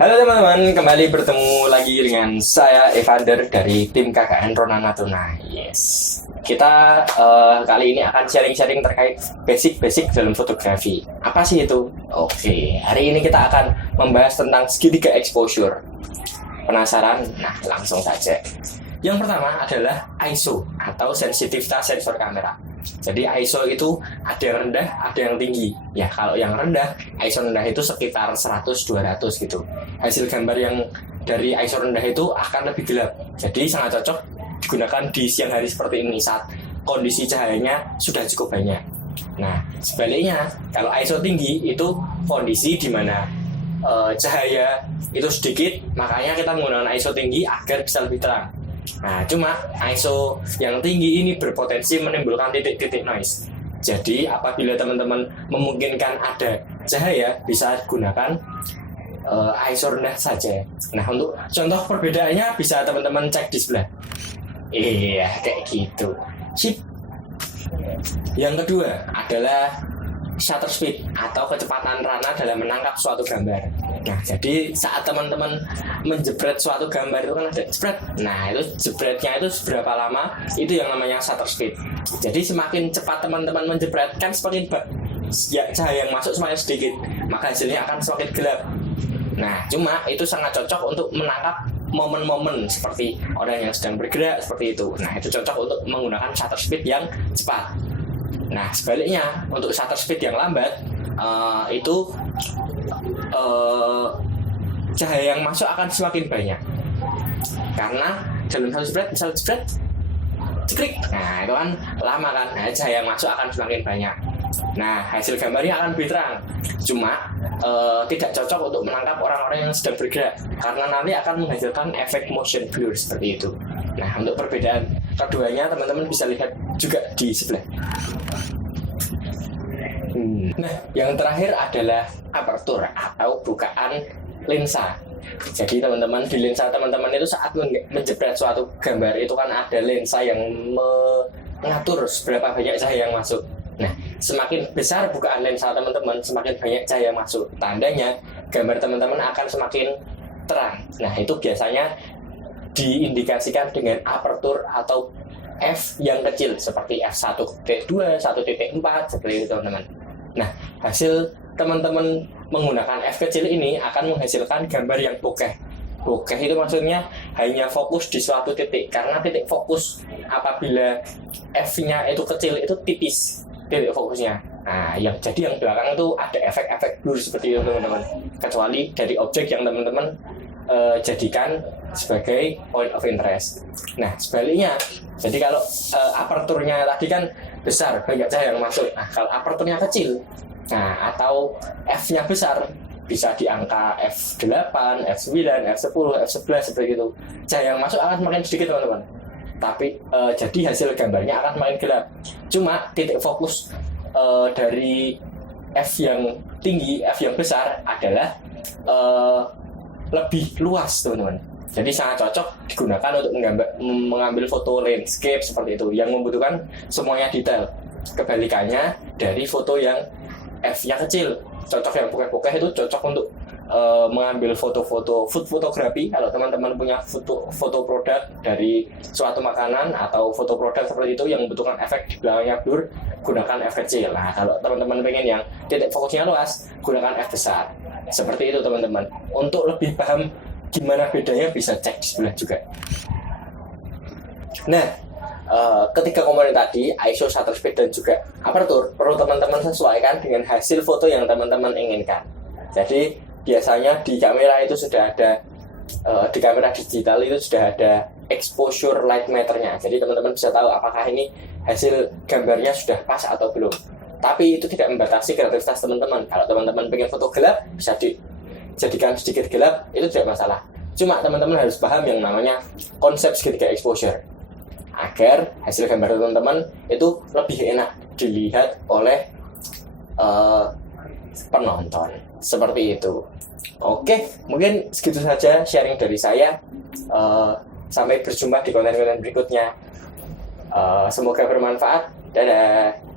Halo teman-teman, kembali bertemu lagi dengan saya Evander dari tim KKN Rona Natuna. Yes, kita kali ini akan sharing-sharing terkait basic-basic dalam fotografi. Apa sih itu? Oke, hari ini kita akan membahas tentang segitiga exposure. Penasaran? Nah, langsung saja. Yang pertama adalah ISO atau sensitivitas sensor kamera. Jadi ISO itu ada yang rendah, ada yang tinggi. Ya, kalau yang rendah, ISO rendah itu sekitar 100-200 gitu. Hasil gambar yang dari ISO rendah itu akan lebih gelap. Jadi sangat cocok digunakan di siang hari seperti ini saat kondisi cahayanya sudah cukup banyak. Nah, sebaliknya, kalau ISO tinggi itu kondisi di mana cahaya itu sedikit, makanya kita menggunakan ISO tinggi agar bisa lebih terang. Nah, cuma ISO yang tinggi ini berpotensi menimbulkan titik-titik noise. Jadi, apabila teman-teman memungkinkan ada cahaya, bisa gunakan ISO rendah saja. Nah, untuk contoh perbedaannya bisa teman-teman cek di sebelah. Iya, kayak gitu. Sip. Yang kedua adalah shutter speed atau kecepatan Rana dalam menangkap suatu gambar. Nah, jadi saat teman-teman menjepret suatu gambar itu kan ada jepret. Nah, itu jepretnya itu seberapa lama, itu yang namanya shutter speed. Jadi semakin cepat teman-teman menjepret, kan semakin cahaya yang masuk semakin sedikit, maka hasilnya akan semakin gelap. Nah, cuma itu sangat cocok untuk menangkap momen-momen seperti orang yang sedang bergerak seperti itu. Nah, itu cocok untuk menggunakan shutter speed yang cepat. Nah, sebaliknya untuk shutter speed yang lambat itu cahaya yang masuk akan semakin banyak. Karena dalam satu jepret, misal jepret, cekrik. Nah, itu kan lama kan. Nah, cahaya yang masuk akan semakin banyak. Nah, hasil gambarnya akan lebih terang. Cuma tidak cocok untuk menangkap orang-orang yang sedang bergerak karena nanti akan menghasilkan efek motion blur seperti itu. Nah, untuk perbedaan keduanya teman-teman bisa lihat juga di sebelah. Nah, yang terakhir adalah aperture atau bukaan lensa. Jadi teman-teman, di lensa teman-teman itu saat menjepret suatu gambar itu kan ada lensa yang mengatur seberapa banyak cahaya yang masuk. Nah, semakin besar bukaan lensa teman-teman, semakin banyak cahaya yang masuk. Tandanya gambar teman-teman akan semakin terang. Nah, itu biasanya diindikasikan dengan aperture atau f yang kecil seperti f1.2, 1.4 seperti itu teman-teman. Nah, hasil teman-teman menggunakan f kecil ini akan menghasilkan gambar yang bokeh. Bokeh itu maksudnya hanya fokus di suatu titik, karena titik fokus apabila f-nya itu kecil itu tipis titik fokusnya. Nah, yang belakang itu ada efek-efek blur seperti itu teman-teman. Kecuali dari objek yang teman-teman jadikan sebagai point of interest. Nah, sebaliknya, jadi kalau aperturnya tadi kan besar, banyak cahaya yang masuk. Nah, kalau aperturnya kecil, nah atau f-nya besar, bisa di angka f8, f9, f10, f11 seperti itu. Cahaya yang masuk akan semakin sedikit teman-teman. Tapi jadi hasil gambarnya akan semakin gelap. Cuma titik fokus dari f yang tinggi, f yang besar adalah lebih luas teman-teman. Jadi sangat cocok digunakan untuk mengambil foto landscape seperti itu yang membutuhkan semuanya detail. Kebalikannya dari foto yang f-nya kecil, cocok yang bokeh-bokeh itu cocok untuk mengambil foto-foto food photography. Kalau teman-teman punya foto produk dari suatu makanan atau foto produk seperti itu yang membutuhkan efek di belakangnya blur, gunakan f kecil. Nah, kalau teman-teman pengen yang titik fokusnya luas, gunakan f besar. Seperti itu teman-teman. Untuk lebih paham gimana bedanya bisa cek di sebelah juga. Nah, ketika komponen tadi ISO, shutter speed dan juga aperture perlu teman-teman sesuaikan dengan hasil foto yang teman-teman inginkan. Jadi biasanya di kamera itu sudah ada di kamera digital itu sudah ada exposure light meternya. Jadi teman-teman bisa tahu apakah ini hasil gambarnya sudah pas atau belum. Tapi itu tidak membatasi kreativitas teman-teman. Kalau teman-teman pengen foto gelap, bisa dijadikan sedikit gelap, itu tidak masalah. Cuma teman-teman harus paham yang namanya konsep segitiga exposure, agar hasil gambar teman-teman itu lebih enak dilihat oleh penonton. Seperti itu. Oke, mungkin segitu saja sharing dari saya. Sampai berjumpa di konten-konten berikutnya. Semoga bermanfaat. Dadah.